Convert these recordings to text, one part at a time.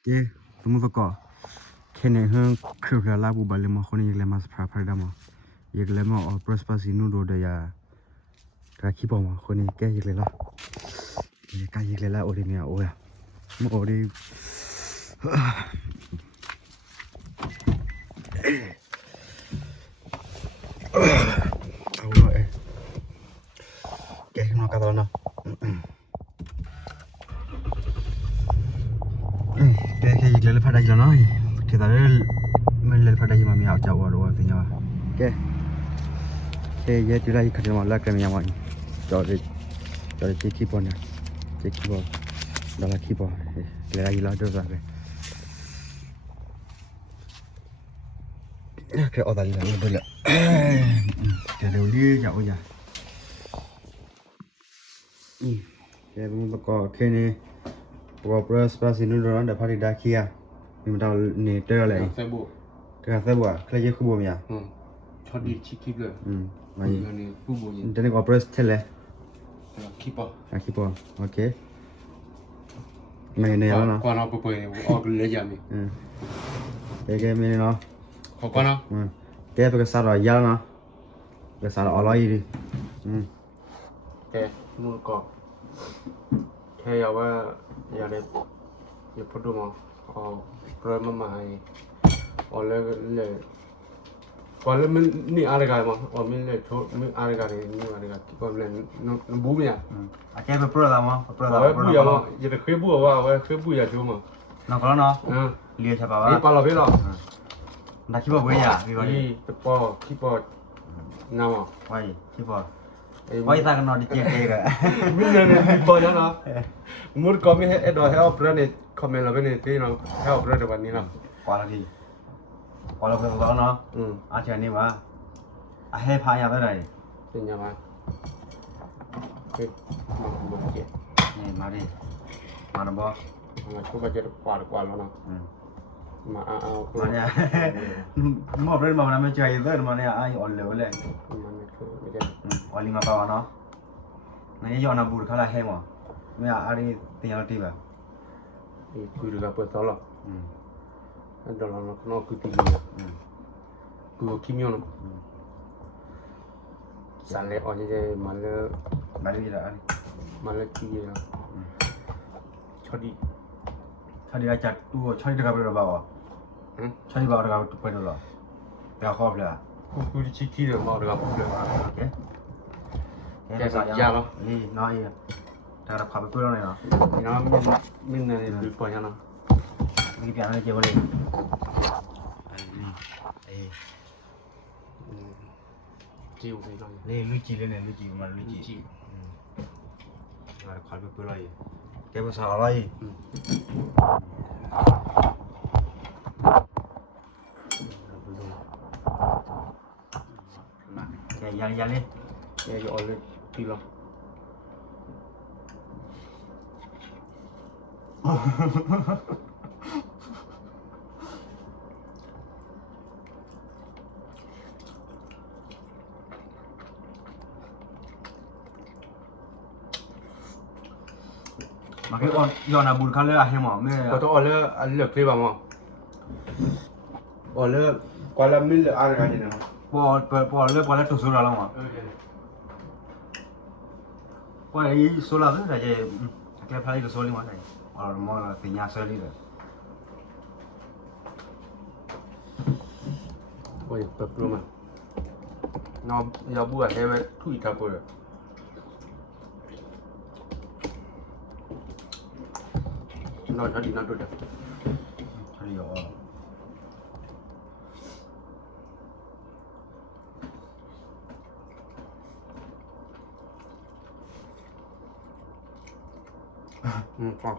Ke tumu ko kene hun khla la bu bale mo khoni le mas phra da mo yegle mo o prosper sinu do de ya ka ki po mo khoni ke yegle la ye ka yegle la o de mi o ya mo o de au no ke no ka do no ke yegle le phada no ke da le phada ma mi a cha wa lo tin ya ke ye tu la khade ma la ke mi ya ma cho de ki po na ki po da la ki po le la do za cái ở đây là bây giờ cái đầu đi dạo giờ cái mình có cái này có press ini orang dapat di dakia mình tahu ni tera lại cái sao bữa cái gì khu ya cho đi chi kịp rồi mà gì này khu bộ gì cái này có press thế này kịp à kịp ok mày này nó quan nó bự bự ở cái lấy gì cái mình nó có quan nó cái sao rồi giá nó cái sao rồi lấy đi cái mua có thế giờว่าอย่าเลยอย่าพูดดูมั้งเริ่มมาใหม่เลยก่อนเลยมันนี่อะไรกันมั้งมันเลยโชว์มันอะไรกันนี่อะไรกันก่อนเลยนบูมเนี่ยcái về pro là mà pro là บูอย่ามาอย่าไปเคยบูว่าเคยบูอย่าโชว์มั้ง nó có nó liệt chả bảo นี่ปลาเราพี่เรา đặt khi vào với nhà vì vậy นี่ปอที่ปอน้ำอ่ะ quay khi vào quay ra cái nó đi chơi đây rồi มิเนี่ยมีปอยังเนาะมุดก็มีให้ดอยให้เอาเพื่อนเนี่ยคอมเมนต์เราไปเนี่ยที่เราให้เอาเพื่อนในวันนี้นะ qua là gì qua là cái đó nó à chơi này mà à hay phá nhà tới đây เป็นยังไงคือมาเกี่ย này mà nó bó มาช่วยกันจะกวาดแล้วนะมาเอา mà nha một bên mà nó chơi tới mà nha ai ổn lửa lên มันคือไม่ใช่ ổn đi mà bao nó này giờ nó bùn khá là hay mà mấy à đi tiền nó tìm à คุยกับเปิดตลอดเดี๋ยวเรานอกคุยตีกูคิมิโนะสั่นเลยอ๋อจะมันเลย bạn đi là มันเลยตีเลยชอบดี sao đi ra chặt tu sao đi được gặp được bao à sao đi bao được gặp tụi bay được rồi đào kho rồi à กูจะชี้ที่เดิมมาเลยครับเลย ok cái sao ya nó đi nói thằng đập khắp cái này nó นี่นะมินเนี่ยดูปอยนะ đi piano này chơi vào đi จิ้วไปหน่อย đây Luigi lên này Luigi mà Luigi rồi khỏi bị bự lại cái bữa sau đây cái dàn lên แกจะเอาเลยทีละ mà cái con do là bùn khăn lưỡi hay mà mẹ ก็ต้องเอาเลยอันเลือกคลิปอ่ะมั้งเอาเลยกว่าแล้วมิลอะไรกันเนี่ย bỏ lưỡi tụt xuống rồi mà qua đấy số là rất là gì cái phải số liên quan này mà là từ nhà sơ đi rồi โอ้ยเปิดรู้มั้ยน้องยาบัวให้ไหมทุยทับเลยนอนชอบดีนอนดูเด็ก đi rồi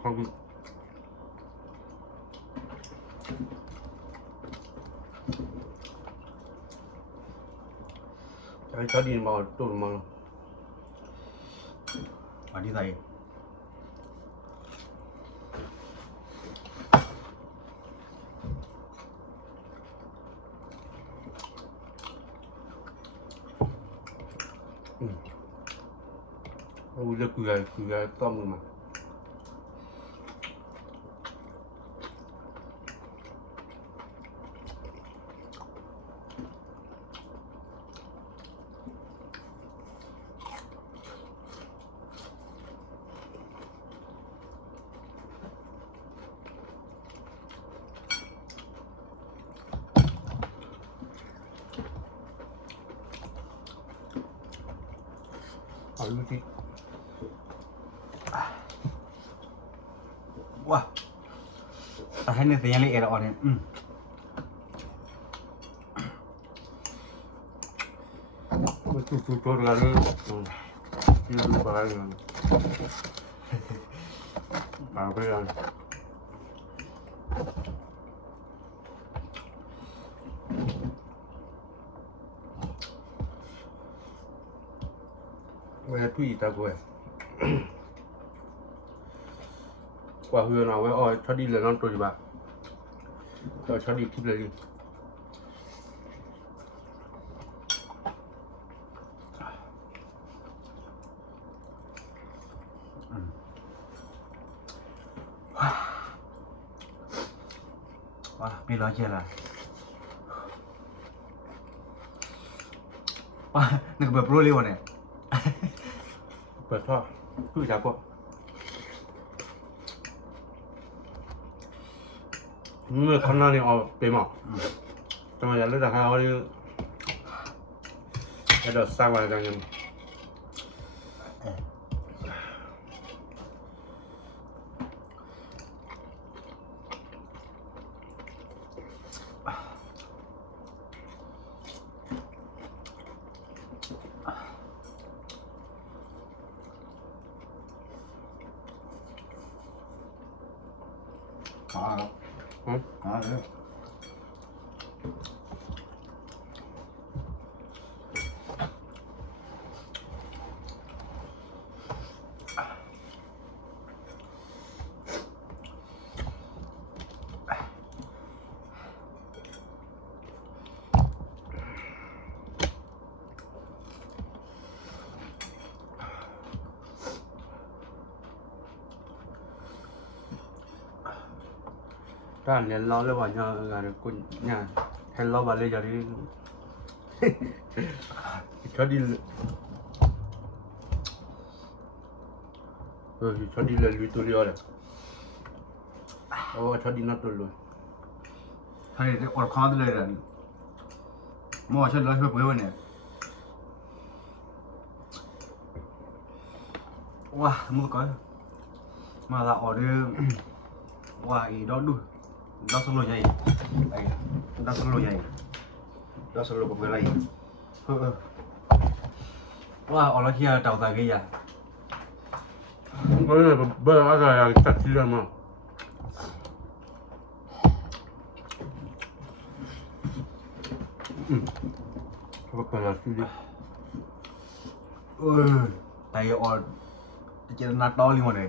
không cho đi vào tủ mà và đi thầy ôi là cười tôm mà เอาดูสิ ว้าแต่ให้เนี่ยเสียงละเอียดอ่อนเนี่ยมันจุดๆตัวละนี่ที่ดูไปเลยเอาไปเลยเวลาพี่ตากูกว่าเฮือนเอาไว้อ้อยชอบดีเลยน้องตัวอยู่บ้าก็ชอบดีทิพย์เลยดิว้าปีร้อยเจ็ดละว้านึกแบบรู้เร็วเนี่ย เปิดท่อพี่จ๋าก็เมื่อคนนั้นเนี่ยเอาไปหมอกทำไมอยากเลือกให้เขาเนี่ยให้เดือดสร้างอะไรกันยังเลยถ้าเรียนเราเรียกว่าเนี่ยอะไรกูเนี่ยเห็นเราบ้านเลยอย่างนี้ชอบดีชอบดีเลยลุยตัวเดียวเลยโอ้ชอบดีนัดตัวเลย ใช่อดคอเลยเลยมั่วฉันร้อยเพื่อเพื่อเนี่ยว้ามึงก็มาละออเดอร์ว้าอีดอดูดอสโลใหญ่ไอ้ดอสโลใหญ่ดอสโลกับอะไรว้าออลเคียเต่าตายกี่อย่าง ก็เลยเบอร์อะไรตัดที่เรื่องมาเขาเป็นอะไรที่ดีแต่ออเจอนัดต่อลิมอนเลย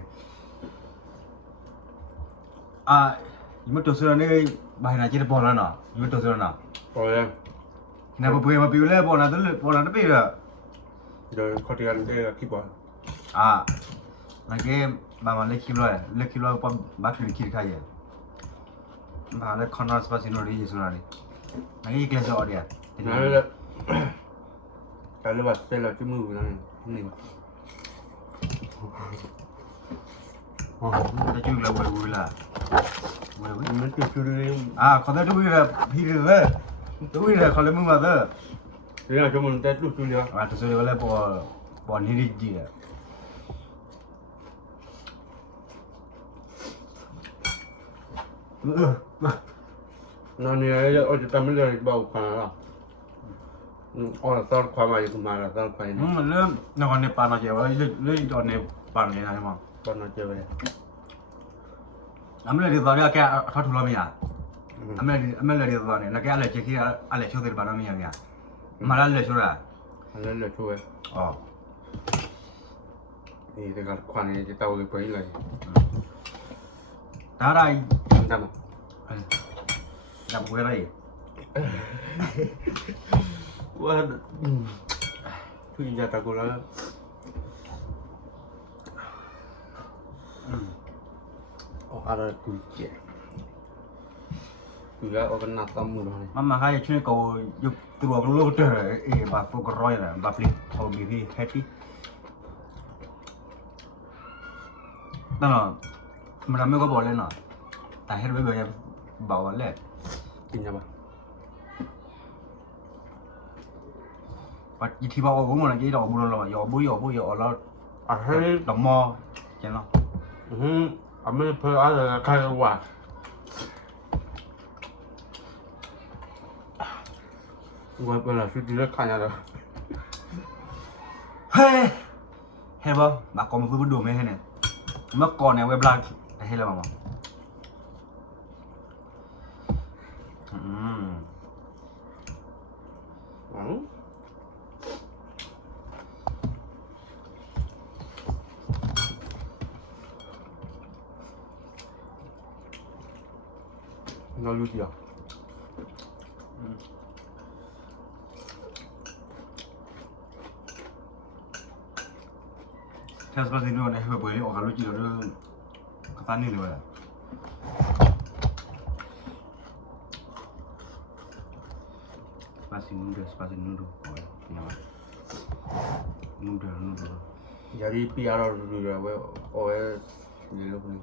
ยังไม่ตัวเสือเนี่ยบายน่าจะได้บอลแล้วเนาะยังไม่ตัวเสือเนาะ พอแล้ว เนี่ยพอเพื่อนมาปิวเลยบอลนั่นไปเลย เดี๋ยวเขาเรียนได้คิดว่า นั่นเกมบางวันเล็กคิดเลยปั๊บบัตรคิดใครอ่ะบางเล็กคอนนอร์สปาซิโนรีสุดเลยนั่นอีกเล่นจอเดีย นั่นแหละแต่เรื่องว่าเสร็จแล้วที่มือนั่นนี่ จะจุดเลยวุ้ยละวุ้ย มันจุดจุดเลย เขาได้จุดเลยพี่เลยจุดเลยเขาเลยมึงมาเด้อ เรื่องที่มันได้จุดจุดเลย ตัวสุดเลยบอลนี่ดีจีอ่ะ นั่นเนี่ยเราจะทำไม่ได้เบาขนาดนั้นอ๋อสร้างความหมายขึ้นมาแล้วสร้างความ มันเริ่มนอนในป่าหน่อยเดียวเรื่องตอนในป่าเลยนะใช่ไหม ตอนนั้นเจอไป ไม่เลยตอนนี้แกเขาทุเรศไม่อ่ะไม่เลยตอนนี้แล้วแกอะไรเจ๊กี้อะไรช่วยติดบ้านไม่ยังไงมาแล้วเลยช่วยอ่ะ อะไรเลยช่วย อ๋อ นี่แต่การความนี้จะเต้าไปเลย ถ้าได้ ทำไม จับกูอะไร ว่าคือจะตะกุแล้วอ๋ออะไรกูเจ๊กูจะเอากันนัดตั้มมือเลย มาให้ช่วยกูยุบตัวกูรู้เจอบาฟูกร้อยเลยบาฟลิเขาบีพี่แฮปปี้นั่นหรอมันทำให้ก็บอกเลยเนาะแต่ให้ไม่เบื่อเบาเลย กินยังไง把一提包我们给到不了，要不了，啊嘿，老猫见了，啊没朋友啊开个碗，我本来是直接看下的，嘿，嘿不，把我们不ดู没嘿呢，我们ก่อนเนี่ยเว็บไลน์ให้แล้วมั้ง那就行。ถ้าสปาซิโน่เนี่ยเปิดออกกันรู้จีเราเรื่องกระตันนี่เลยสปาซิโน่โอ้ยยังไงนูเดลยาดีปีอะไรดูเลยเว้ยโอ้ยเดี๋ยวลูกนี่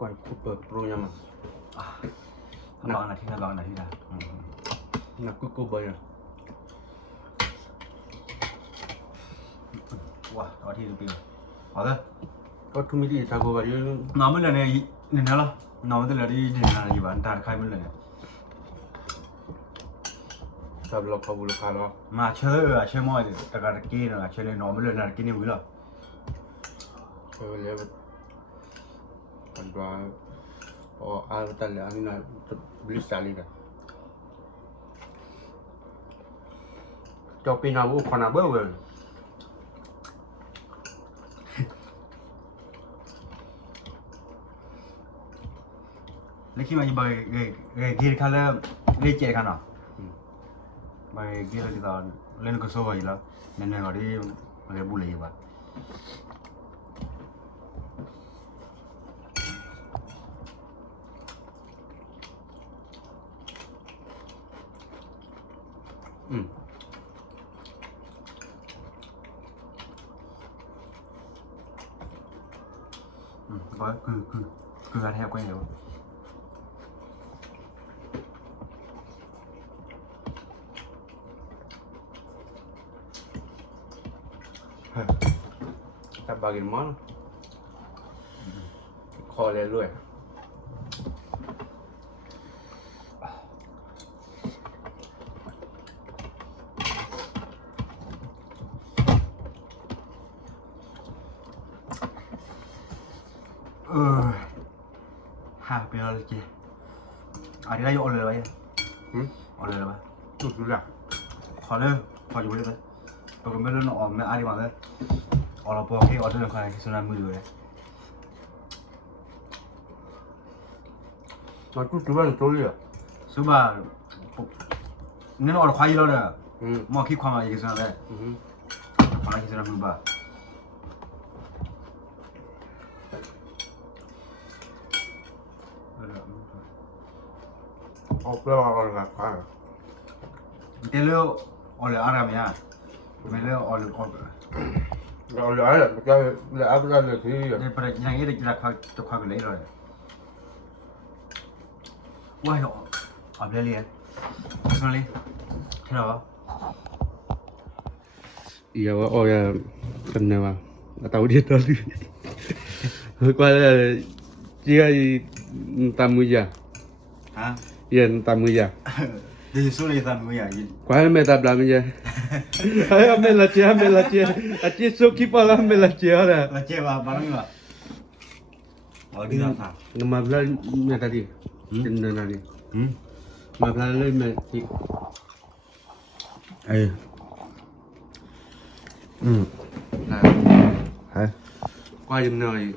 ก่อนกูเปิดโปรยังมั้งบางนาทีนะนักกูเบอร์เนี่ยว้าเอาที่ดูปีเอาเถอะก็ทุ่มที่ทางกูก็ยืนน้ำมันเลยเนี่ยนะล่ะน้ำมันเลยเนี่ยนะยี่บ้านตาใครมันเลยเนี่ยจับล็อกเขาบุลคาล็อกมาเชื่อมอยแต่การกินเชื่อเลยน้ำมันเลยนะกินนี่วิลล่ะเลยปันว่าอ๋ออาร์ตันเลยอันนี้นะบลิสต์อะไรกันจบปีนาบุคนน่ะเบ้อเว้ยแล้วคิดว่าจะไปกินข้าวเริ่มเล่นเจ๊กันเหรอไปกินอะไรตอนเล่นก็โซ่อีกแล้วเนี่ยก็ได้เรียบบุรีว่ะก็คือการแทบก็อย่างเดียวแต่บากินมันคอเลยด้วยหาเป็นอะไรเจ๊อันนี้ได้ยกเลยไหมเอาเลยไหมจุดรู้จักขอเลยขออยู่เลยไหมตัวก็ไม่เล่นออกไม่อะไรมาเลยออกเราพอแค่ออเดอร์ใครสุนัขมือดูเลยมันจุดรู้ว่าตัวเลี้ยสุบ้าเงินออกควายแล้วเนี่ยมอคิดความอะไรกันสุนัขเลยความอะไรกันสุนัขมือบ้าออกแล้วอะไรกันเดี๋ยวเราเอาเลยอะไรมั้ยไม่เลือกเอาเลยเราเลยอะไรก็เลยอัพได้เลยที่เดี๋ยวไปยังไงเดี๋ยวจะข้าวจะข้าวกันเลยเลยว้ายเอาเลยเลยสุนัขเลยเท่าไหร่iya oh ya benar bang tahu dia tadi kalau dia tamu ya iya tamu ya Jadi sulit tamu ya kalau mereka belum ya ayo ambil aja suki pala ambil aja lah aja apa namanya oh di sana nama belum tadi benar tadi nama belum tadi ayo hả qua giùm nơi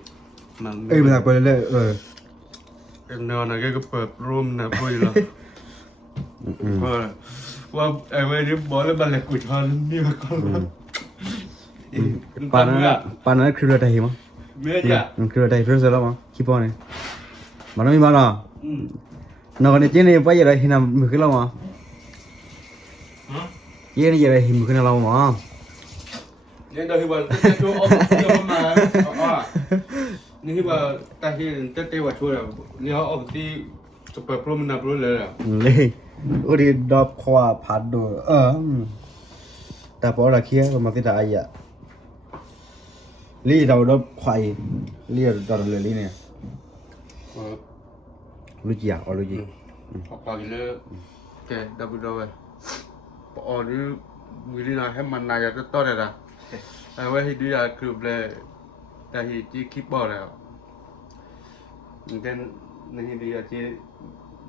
mà bây giờ quay lại em nơi này cái bờ room này vui rồi qua em ấy đi bỏ lên bàn lệ của cho như mà con pana kêu đây mà biết chưa kêu đây first rồi mà khi bỏ này mà nó mà nó còn trên này bây giờ đây nào mực cái lâu mà cái này giờ đây mực cái nào lâu mà Yang dah hiba tu oh ma ni hiba tahin tete wa chura ni ha of ti super pro na pro le เลยโอ้ดิดอบควาพัดดูแต่พอเราเคี้ยวมาติดอะไรอ่ะลี่เราดอบควายลี่เราเลยลี่เนี่ยรู้จีอ่ะอ๋อรู้จี apa gila ke dah budak weh oh ni wili na he man na ya to dah dah weh hi dia group le dah hi ji keyboard dah mungkin ni dia ji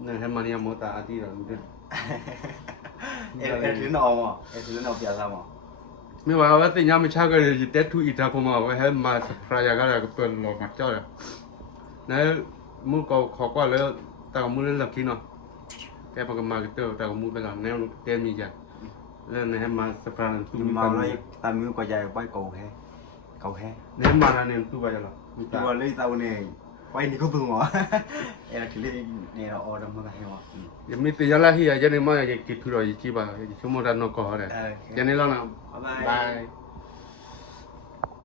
na he man ya mota ati dah mungkin เอ็ดลิ้นออกมั้งเอ็ดลิ้นออกเปียซ่ามั้ง ไม่ว่าว่าสิ่งยังไม่ชักเลยจะเด็ดทุกอีทาผมเอาไว้ให้มาสปรายก็ได้ก็เปิดหลอกมาเจ้าเลยนั่นมือก็ขอกว่าแล้วแต่ก็มือเล่นหลักที่เนาะแกพอกันมาก็เตอแต่ก็มือไปหลังแนวเต็มมีจ้ะเล่นให้มาสปรายตู้ มาเลยตามมือกว่าใหญ่ไปเก่าแค่ เนี่ยมาเนี่ยตู้ไปจ้ะหรอ ตัวเลยเตาเนี่ยไปนี่ก็ตัวมั้งเอ็ดลิ้นเนี่ยเราออดมันก็ให้มั้ง ยังมีตีอะไรที่ยังไม่มาอยากกินทุเรียนจีบอ่ะชั่วโมงละนกก็หาเลยยังนี่แล้วนะ บ๊ายบาย บาย